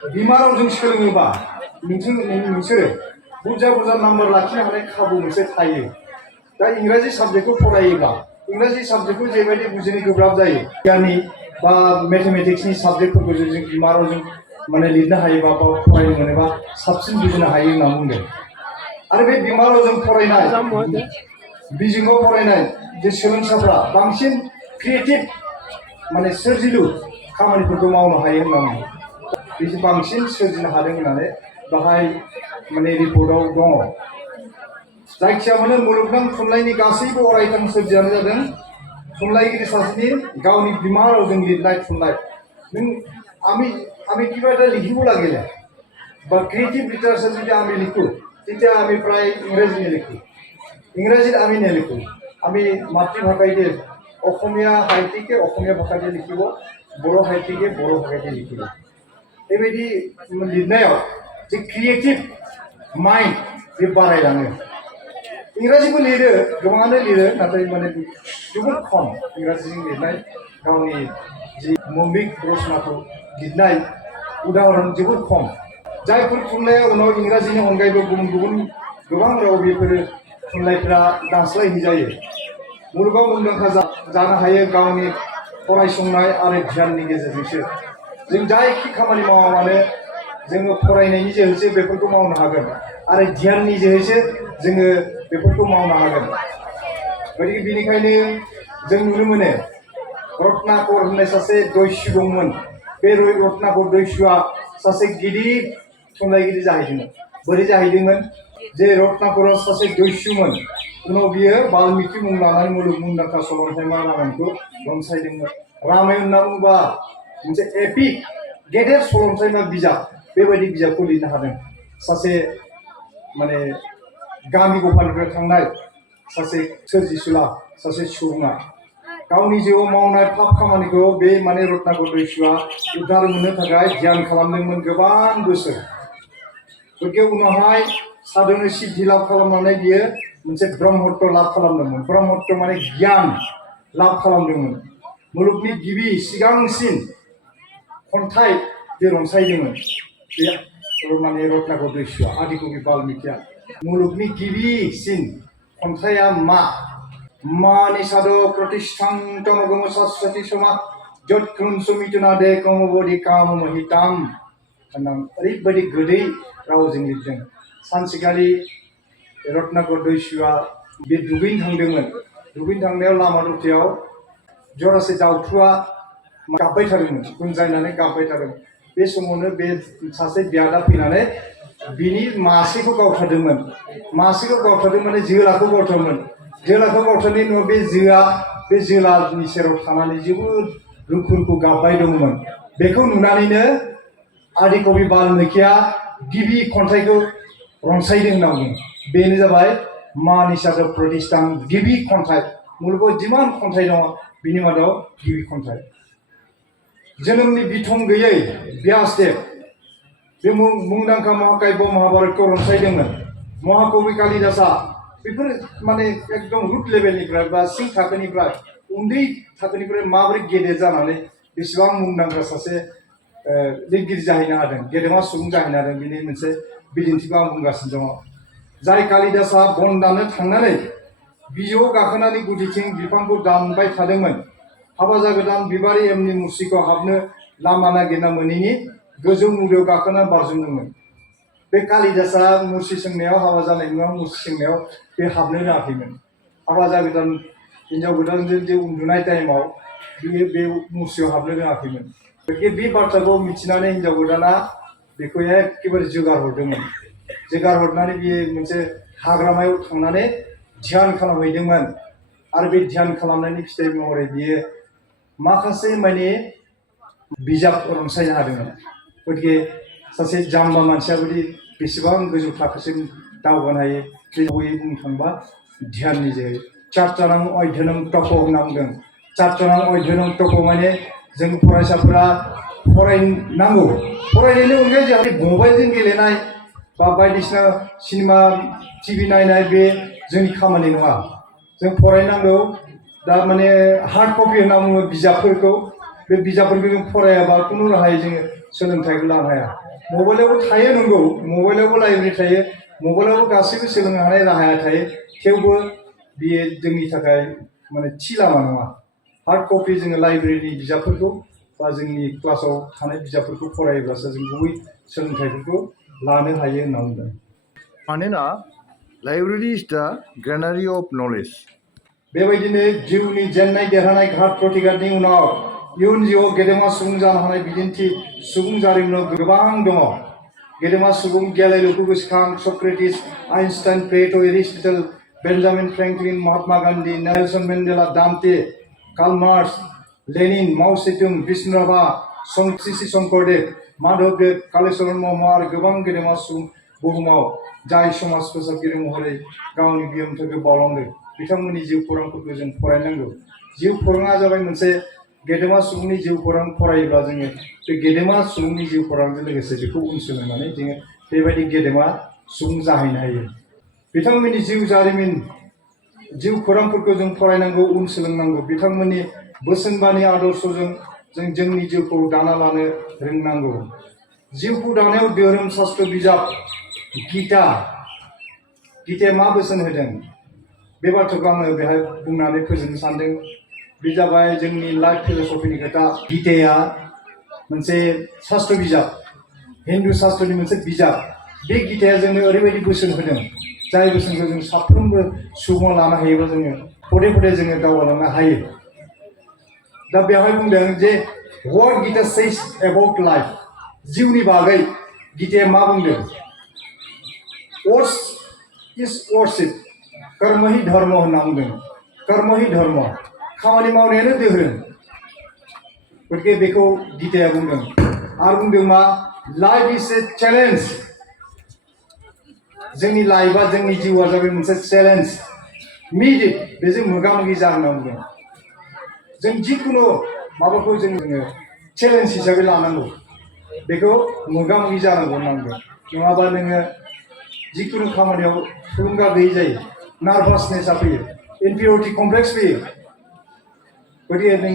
बिमा रावजों सोलोङोबा नोंसोरो बुरजा बुरजा नाम्बार लाखिनो हानाय खाबु मोनसे थायो। दा इंराजि साबजेक्टखौ फरायोब्ला इंराजि साबजेक्टखौ जेबायदि बुजिनो गोब्राब जायो गियाननि बा मेथमेटिक्सनि साबजेक्टफोरखौ जों बिमा रावजों माने लिरनो हायोबा बा फरायनो मोनोबा साबसिन बुजिनो हायो होनना बुंदों। आरो बे बिमा रावजों फरायनाय बिजोङाव फरायनाय जे सोलोंसाफ्रा बांसिन क्रिएटिभ माने सोरजिलु खामानिफोरखौ मावनो हायो होनना बुङो। बिसोर बांसिन सोरजिनो हादों होननानै बाहाय माने रिपर्टआव दङ। जायखिया माने मुलुगनां थुनलाइनि गासैबो अरायथा सोरजियानो जादों थुनलाइगिरि सासेनि गावनि बिमा रावजों लिरनाय थुनलाइ। আমি কিবা এটা লিখিব লাগিলে বা ক্রিয়েটিভ লিটারেচার যদি আমি লিখো তেতিয়া আমি প্রায় ইংরেজি লিখো, ইংরেজিত আমি নিলিখো। আমি মাতৃভাষাইতে অসমীয়া সাহিত্যিকে অসমীয়া ভাষাতে লিখিব, বড় সাহিত্যিকে বড় ভাষাতে লিখিব। बेबायदि लिरनायाव जे क्रिएटिभ माइन्ड बे बारायलाङो। इंराजिबो लिरो, गोबाङानो लिरो, नाथाय माने जोबोद खम इंराजिजों लिरनाय गावनि जि मौलिक रचनाखौ लिरनाय उदाहरण जोबोद खम। जायफोर थुनलाइया उनाव इंराजिनि अनगायैबो गुबुन गुबुन गोबां राव बेफोर थुनलाइफोरा दानस्लायहैजायो, मुलुगाव मुंदांखा जानो हायो गावनि फरायसंनाय आरो ध्याननि गेजेरजोंसो। जों जायखि खामानि मावा मानो जोङो फरायनायनि जोहैसो बेफोरखौ मावनो हागोन आरो ध्याननि जोहैसो जोङो बेफोरखौ मावनो हागोन। गतिके बेनिखायनो जों नुनो मोनो रत्नाकर होननाय सासे दैसु दंमोन। बे रत्नाकर दैसुआ सासे गिदिर थुनलाइगिरि जाहैदोंमोन। बोरै जाहैदोंमोन? जे रत्नाकरआ सासे दैसुमोन, उनाव बियो बाल्मिकि मुं लानानै मुलुग मुंदांखा सलन्थाइमा रामायणखौ रनसायदोंमोन। रामायण होनना बुङोबा मोनसे एपिक गेदेर सलन्थाइमा बिजाब, बेबायदि बिजाबखौ लिरनो हादों सासे माने गामि गफानिफ्राय थांनाय सासे सोरजिसुला सासे सुबुङा। गावनि जिउआव मावनाय पाप खामानिखौ बे माने रत्नाकर दैसुआ उद्धार मोननो थाखाय ध्यान खालामदोंमोन गोबां बोसोर। गतिके उनावहाय साधना सिद्धि लाभ खालामनानै बियो मोनसे ब्रह्मत्व लाभ खालामदोंमोन। ब्रह्मत्व माने गियान लाभ खालामदोंमोन। मुलुगनि गिबि सिगांसिन खन्थाइ बे रनसायदोंमोन बे माने रत्नाकर दैसुआ, आदिकवि बाल्मिकिया। मुलुगनि गिबिसिन खन्थाइया मा? मानि साधु प्रतिष्ठां तमगम शाश्वती समा जत्कृन सुमितुना दे कमबदि काम महिताम होनना ओरैबायदि गोदै रावजों लिरदों। सानसेखालि रत्नाकर दैसुआ बे दुगैनो थांदोंमोन। दुगैनो थांनायाव लामा दथायाव जरासे दाउथुआ गाबबाय थादोंमोन, गुंजायनानै गाबबाय थादों। बे समावनो बे सासे बियादा फैनानै बिनि मासेखौ गावथारदोंमोन। मासेखौ गावथारदों माने जोलाखौ गावथारदोंमोन। जोलाखौ गावथारनायनि उनाव बे जोलानि सेराव थानानै जोबोद रुखु रुखु गाबबाय दंमोन। बेखौ नुनानैनो आदिकवि बाल्मिकिया गिबि खन्थाइखौ रनसायदों होनना बुङो। बेनो जाबाय मानि साधु प्रतिष्ठां, गिबि खन्थाइ। मुलुगाव जिमान खन्थाइ दङ बिनि मादाव गिबि खन्थाइ। जोनोमनि बिथं गैयै व्यासदेव बे मुंदांखा महाकाव्य महाभारतखौ रनसायदोंमोन। महाकवि कालिदासआ बेफोर माने एकदम रुट लेभेलनिफ्राय बा सिं थाखोनिफ्राय उन्दै थाखोनिफ्राय माबोरै गेदेर जानानै बेसेबां मुंदांखा सासे लिरगिरि जाहैनो हादों, गेदेमा सुबुं जाहैनो हादों, बिनि मोनसे बिदिन्थिखौ आं बुंगासिनो दङ। जाय कालिदासआ बन दाननो थांनानै बिजौआव गाखोनानै गुदिथिं बिफांखौ दानबाय थादोंमोन, हाबा जागोदान बिबारि एमनि मुस्रिखौ हाबनो लामा नागिरना मोनैनि गोजौ मुदायाव गाखोना बारजुमदोंमोन। बे कालिदासआ मुस्रि सोंनायाव, हाबा जानाय उनाव मुस्रि सोंनायाव बे हाबनो रोङाखैमोन। हाबा जागोदान हिन्जाव गोदानजों जे उन्दुनाय टाइमाव बे मुस्रियाव हाबनो रोङाखैमोन। बे बाथ्राखौ मिथिनानै हिन्जाव गोदाना बेखौ एखेबारे जोगार हरदोंमोन। जोगार हरनानै बियो मोनसे हाग्रामायाव थांनानै ध्यान खालामहैदोंमोन। आरो बे ध्यान खालामनायनि फिथाइ महरै बियो माखासे माने बिजाब रनसायनो हादोंमोन। गतिके सासे जाम्बा मानसियाबोदि बेसेबां गोजौ थाखोसिम दावगानो हायो, बे गुबैयै बुंनो थांबा ध्याननि जोहै। चाट्टानां अध्ययनं तप होनना बुंदों। चाट्टानां अध्ययनं तप माने जों फरायसाफोरा फरायनांगौ। फरायनायनि अनगायै जाहाथे मबाइलजों गेलेनाय बा बायदिसिना सिनेमा टिभि नायनाय बे जोंनि खामानि नङा। जों फरायनांगौ। दा माने हार्ड कपि होनना बुङो बिजाबफोरखौ। बे बिजाबफोरखौ जों फरायाबा खुनु राहायै जोङो सोलोंथाइखौ लानो हाया मबाइलावबो थायो नंगौ मबाइलावबो लाइब्रेरि थायो मबाइलावबो गासैबो सोलोंनो हानाय राहाया थायो थेवबो बेयो जोंनि थाखाय माने थि लामा नङा हार्ड कपि जोङो लाइब्रेरिनि बिजाबफोरखौ बा जोंनि क्लासाव थानाय बिजाबफोरखौ फरायोब्लासो जों गुबै सोलोंथाइफोरखौ लानो हायो होनना बुंदों मानोना library is the ग्रेनारि of knowledge बेबायदिनो जिउनि जेननाय देरहानाय घात प्रतिघातनि उनाव इयुन जिउआव गेदेमा सुबुं जानो हानाय बिदिन्थि सुबुं जारिमिनाव गोबां दङ गेदेमा सुबुं गेलेलुखौ गोसोखां Socrates Einstein Plato' Aristotle Benjamin Franklin Mahatma Gandhi Nelson Mandela Dante Karl Marx Lenin Mao Tsetung Bishnu Rabha Shri Shankardev Madhavdev Kalicharan Brahma आरो गोबां गेदेमा सुबुं बुहुमाव जाय समाज फोसाबगिरि महरै गावनि बिहोमफोरखौ बावलांदों बिथांमोननि जिउ खौरांफोरखौ जों फरायनांगौ जिउ खौराङा जाबाय मोनसे गेदेमा सुबुंनि जिउ खौरां फरायोब्ला जोङो बे गेदेमा सुबुंनि जिउ खौरांजों लोगोसे बेखौ उन सोलोंनानै जोङो बेबायदि गेदेमा सुबुं जाहैनो हायो बिथांमोननि जिउ जारिमिन जिउ खौरांफोरखौ जों फरायनांगौ उन सोलोंनांगौ बिथांमोननि बोसोनबानि आदर्शजों जों जोंनि जिउखौ दाना लानो रोंनांगौ जिउखौ दानायाव धोरोम शास्त्र बिजाब गीताया मा बोसोन होदों बे बाथ्राखौ आङो बेहाय बुंनानै फोजोबनो सानदों बे जाबाय जोंनि लाइफ फिलसफिनि खोथा गीताया मोनसे शास्त्र बिजाब हिन्दु शास्त्रनि मोनसे बिजाब बे गीताया जोंनो ओरैबायदि बोसोन होदों जाय बोसोनखौ जों साफ्रोमबो सुबुङा लानो हायोब्ला जोङो पदे पदे जोङो दावगालांनो हायो दा बेवहाय बुंदों जे what Geeta says about life जिउनि बागै गीताया मा बुंदों words is worship कर्म ही धर्म होनना बुंदों कर्म ही धर्म खामानि मावनायानो धोरोम गतिके बेखौ गीताया बुंदों आरो बुंदों मा लाइफ इज ए चेलेन्ज जोंनि लाइफआ जोंनि जिउआ जाबाय मोनसे चेलेन्ज मिट इट बेजों मोगा मोगि जा होनना बुंदों जों जिखुनु माबाखौ जोङो चेलेन्ज हिसाबै लानांगौ बेखौ मोगा मोगि जानांगौ होनना बुंदों नङाबा नोङो जिखुनु खामानियाव थुलुंगा गैयै जायो नार्भासनेसा फैयो इनफिरियरिटि कमप्लेक्स फैयो गतिके नों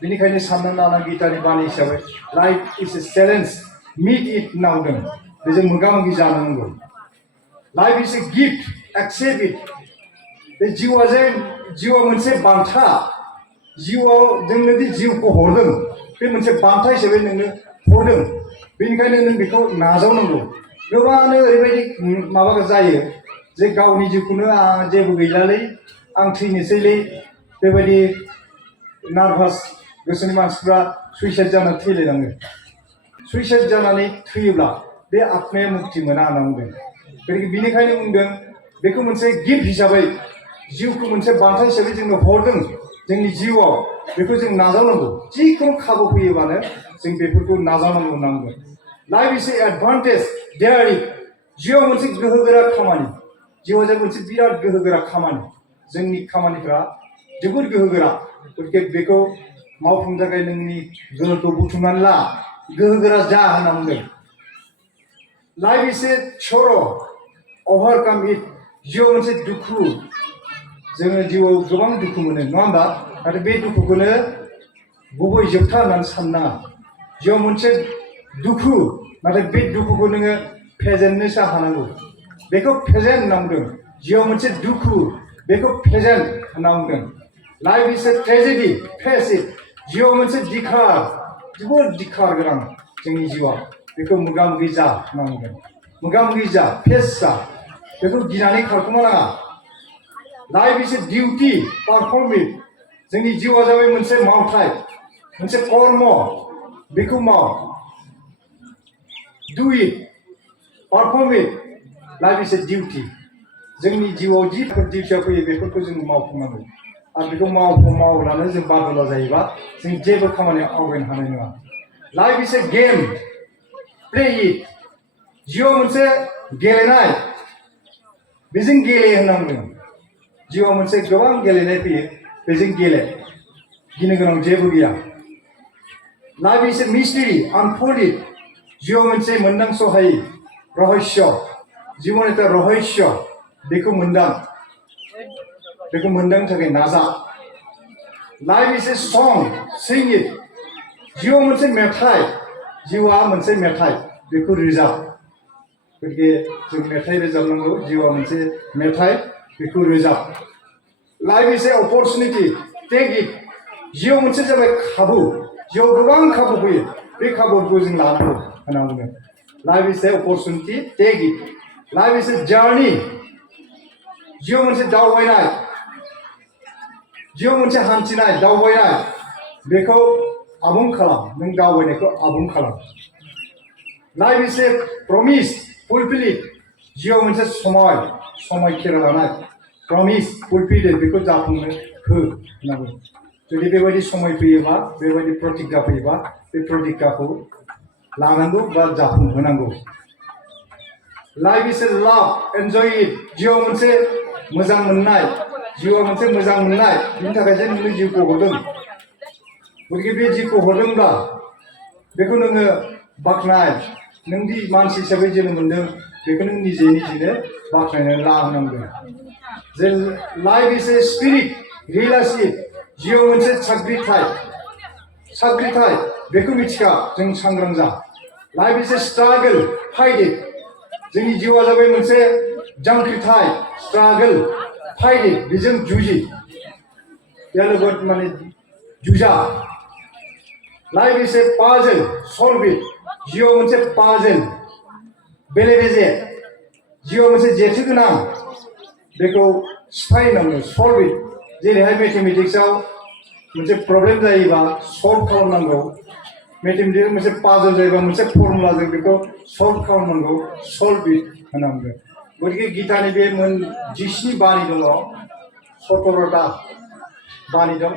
बेनिखायनो साननानै लाना गीतानि बानि हिसाबै life is a challenge meet it होनना बुंदों बेजों मोगा मोगि जानांगौ life is a gift accept it बे जिउआ मोनसे बान्था जिउआव जोंनोदि जिउखौ हरदों बे मोनसे बान्था हिसाबै नोंनो हरदों बेनिखायनो नों बेखौ नाजावनांगौ गोबाङानो ओरैबायदि माबा जायो जे गावनि जिउखौनो जेबो गैलालै आं थैनोसैलै बेबायदि नार्भास गोसोनि मानसिफ्रा सुइसाइड जानानै थैलायलाङो सुइसाइड जानानै थैयोब्ला बे आत्माया मुक्ति मोना होनना बुंदों बेनिखायनो बुंदों बेखौ मोनसे गिफ्ट हिसाबै जिउखौ मोनसे बान्था हिसाबै जोंनो हरदों जोंनि जिउआव बेखौ जों नाजावनांगौ जिखुनु खाबु फैयोबानो जों बेफोरखौ नाजावनांगौ होनना बुंदों लाइफ इज ए एडभान्टेज डेयारिं जिउआव मोनसे गोहोगोरा खामानि जिउआव जाय मोनसे बिराद गोहोगोरा खामानि जोंनि खामानिफ्रा जोबोद गोहोगोरा गतिके बेखौ मावफुंनो थाखाय नोंनि गोहोखौ बुथुमनानै ला गोहोगोरा जा होनना बुंदों life is A sir' अभारकाम it जिउआव मोनसे दुखु जोङो जिउआव गोबां दुखु मोनो नङा होमबा नाथाय बे दुखुखौनो गुबै जोबथा होननानै साननाङा जिउआव मोनसे दुखु नाथाय बे दुखुखौ नोङो फेजेननोसो हानांगौ बेखौ फेजेन होनना बुंदों जिउआव मोनसे दुखु बेखौ फेजेन होनना बुंदों life is A tragedy face it जिउआव मोनसे दिखार जोबोद दिखार गोनां जोंनि जिउआ बेखौ मोगा मोगि जा होनना बुंदों मोगा मोगि जा फेस जा बेखौ गिनानै खारखोमा नाङा life is A duty perform it जोंनि जिउआ जाबाय मोनसे मावथाय मोनसे कर्म बेखौ माव डु it perform it life is A duty जोंनि जिउआव जिफोर डिउटिया फैयो बेफोरखौ जों मावफुंनांगौ आरो बेखौ मावब्लानो जों बादुला जायोबा जों जेबो खामानियाव आवगायनो हानाय नङा life is A game play it जिउआव मोनसे गेलेनाय बेजों गेले होनना बुंदों जिउआव मोनसे गोबां गेलेनाय फैयो बेजों गेले गिनो गोनां जेबो गैया लाइफ इज ए मिस्ट्रि आनफोल्ड इट जिउआव मोनसे मोनदांसहायै रहस्य जीवन एक रहस्य बेखौ मोनदांनो थाखाय नाजा लाइफ इज ए सं सिं इट जिउआव मोनसे मेथाइ जिउआ मोनसे मेथाइ बेखौ रोजाब गतिके जों मेथाइ रोजाबनांगौ जिउआ मोनसे मेथाइ बेखौ रोजाब life is a opportunity take it जिउआव मोनसे जाबाय खाबु जिउआव गोबां खाबु फैयो बे खाबुखौ जों लानांगौ होनना बुङो life is a opportunity take it life is a journey जिउआव मोनसे दावबायनाय जिउआव मोनसे हान्थिनाय दावबायनाय बेखौ आबुं खालाम नों दावबायनायखौ आबुं खालाम life is A promise fulfil it जिउआव मोनसे समय खेरा लानाय प्रमिस फुलफिल इट बेखौ जाफुंनो हो होनना बुङो जुदि बेबायदि समय फैयोबा बेबायदि प्रतिज्ञा फैयोबा बे प्रतिज्ञाखौ लानांगौ बा जाफुंहोनांगौ लाइफ इज ए लाभ एन्जय इट जिउआव मोनसे मोजां मोननाय जिउआ मोनसे मोजां मोननाय बिनि थाखायसो नोंनो जिउखौ हरदों गतिके बे जिउखौ हरदोंब्ला बेखौ नोङो बाख्नाय नोंदि मानसि हिसाबै जोनोम मोनदों बेखौ नों निजेनो बाख्नायनानै लानांगोन जे लाइफ इज ए स्पिरिट रियेलाइजेशन जिउआव मोनसे साग्रिथाय बेखौ मिथिखा जों सांग्रां जा life is A struggle fight it जोंनि जिउआ जाबाय मोनसे जांख्रिथाय स्ट्रागल फाइट इट बेजों जुजि यालोगत माने जुजा life is a puzzle solve it जिउआव मोनसे पाजल बेले बेजे जिउआव मोनसे जेथो गोनां बेखौ सिफायनांगौ सल्भ इट जेरैहाय मेथमेटिक्सआव मोनसे प्रब्लेम जायोबा सल्भ खालामनांगौ मेथमेटिक्स मोनसे पाजल जायोबा मोनसे फर्मुलाजों बेखौ सल्भ खालामनांगौ सल्भ इट होनांगौ गतिके गीतानि बे 17 बाणी दङ 17टा बाणी दं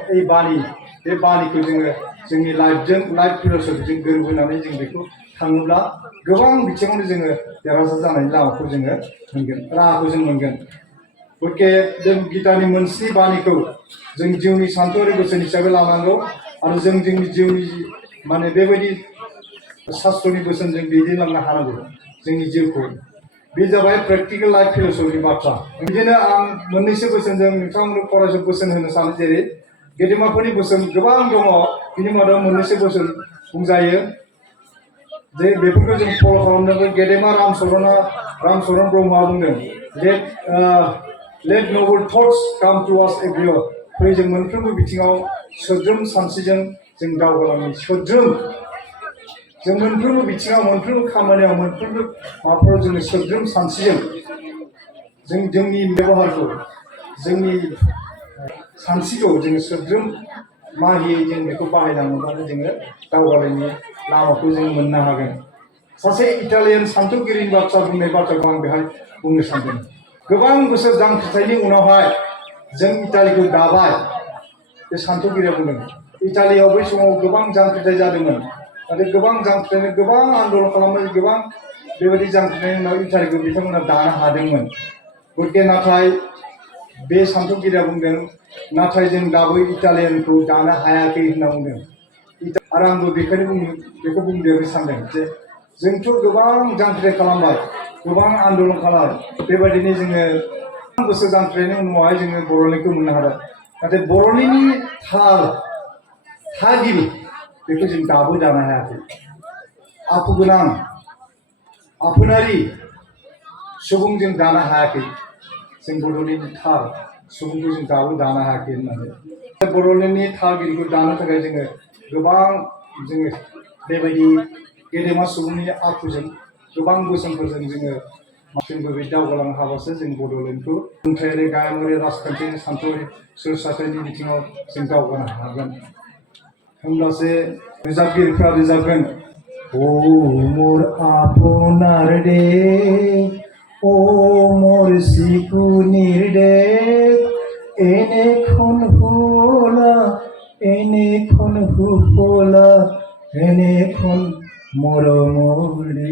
बे बाणीखौ जोङो जोंनि लाइफ फिलसफिजों गोरोबहोनानै जों बेखौ थाङोब्ला गोबां बिथिङावनो जोङो देरहासार जानायनि लामाखौ जोङो मोनगोन राहाखौ जों मोनगोन गतिके जों गीतानि 17 बाणीखौ जों जिउनि सानथौआरि बोसोन हिसाबै लानांगौ आरो जों जोंनि जिउनि माने बेबायदि शास्त्रनि बोसोनजों दैदेनलांनो हानांगौ जोंनि जिउखौ बे जाबाय प्रेक्टिकेल लाइफ फिलसफिनि बाथ्रा बिदिनो आं मोननैसो बोसोनजों नोंथांमोननो फरायसा बोसोन होनो सानो जेरै गेदेमाफोरनि बोसोन गोबां दङ बिनि मादाव मोननैसो बोसोन बुंजायो जे बेफोरखौ जों फल' खालामनांगौ गेदेमा रामचरण ब्रह्मआ बुंदों लेट नोबल थट्स काम टु आस एभ्रिवेयर फै जों मोनफ्रोमबो बिथिङाव सोद्रोम सानस्रिजों जों दावगालाङो सोद्रोम जों मोनफ्रोमबो बिथिङाव मोनफ्रोमबो खामानियाव मोनफ्रोमबो माबाफोराव जोङो सोद्रोम सानस्रिजों जों जोंनि बेबहारखौ जोंनि सानस्रिखौ जोङो सोद्रोम माहियै जों बेखौ बाहायलाङोब्लानो जोङो दावगानायनि लामाखौ जों मोननो हागोन सासे इटालियान सान्थौगिरिनि बुंनाय बाथ्राखौ आं बेहाय बुंनो सानदों गोबां बोसोर जांख्रिथायनि उनावहाय जों इटालिखौ दाबाय बे सान्थौगिरिया बुंदों इटालियाव बै समाव गोबां जांख्रिथाय जादोंमोन नाथाय गोबां जांख्रिथायनि गोबां आन्दलन खालामनाय गोबां बेबायदि जांख्रिथायनि उनाव इटालिखौ बिथांमोना दानो हादोंमोन गतिके नाथाय बे सान्थौगिरिया बुंदों नाथाय जों दाबो इटालियानखौ दानो हायाखै होनना बुंदों आरो आंबो बेखायनो बेखौ बुंदेरनो सानदों जे जोंथ' गोबां जांख्रिथाय खालामबाय गोबां आन्दलन खालामबाय बेबायदिनो जोङो बोसोर जांख्रिथायनि उनावहाय जोङो बर'लेण्डखौ मोननो हादों नाथाय बर'लेण्डनि थागिरि बेखौ जों दाबो दानो हायाखै आखु गोनां आफोनारि सुबुं जों दानो हायाखै जों बर'लेण्डनि थार सुबुंखौ जों दाबो दानो हायाखै होननानै बर'लेण्डनि थागिरिखौ दानो थाखाय जोङो गोबां जोङो बेबायदि गेदेमा सुबुंनि आखुजों गोबां बोसोनफोरजों जोङो जोंबो बे दावगालांनो हाबासो जों बड'लेण्डखौ खुंथायारि गामियारि राजखान्थियारि सानथौआरि सोरसाथायनि बिथिङाव जों दावगानो हागोन होमब्लासो रोजाबगिरिफ्रा रोजाबगोन ও মোর আপনার দেশ ও মোর শিকুনির দেশ এনেখন হুপলা এনেখন মরমরে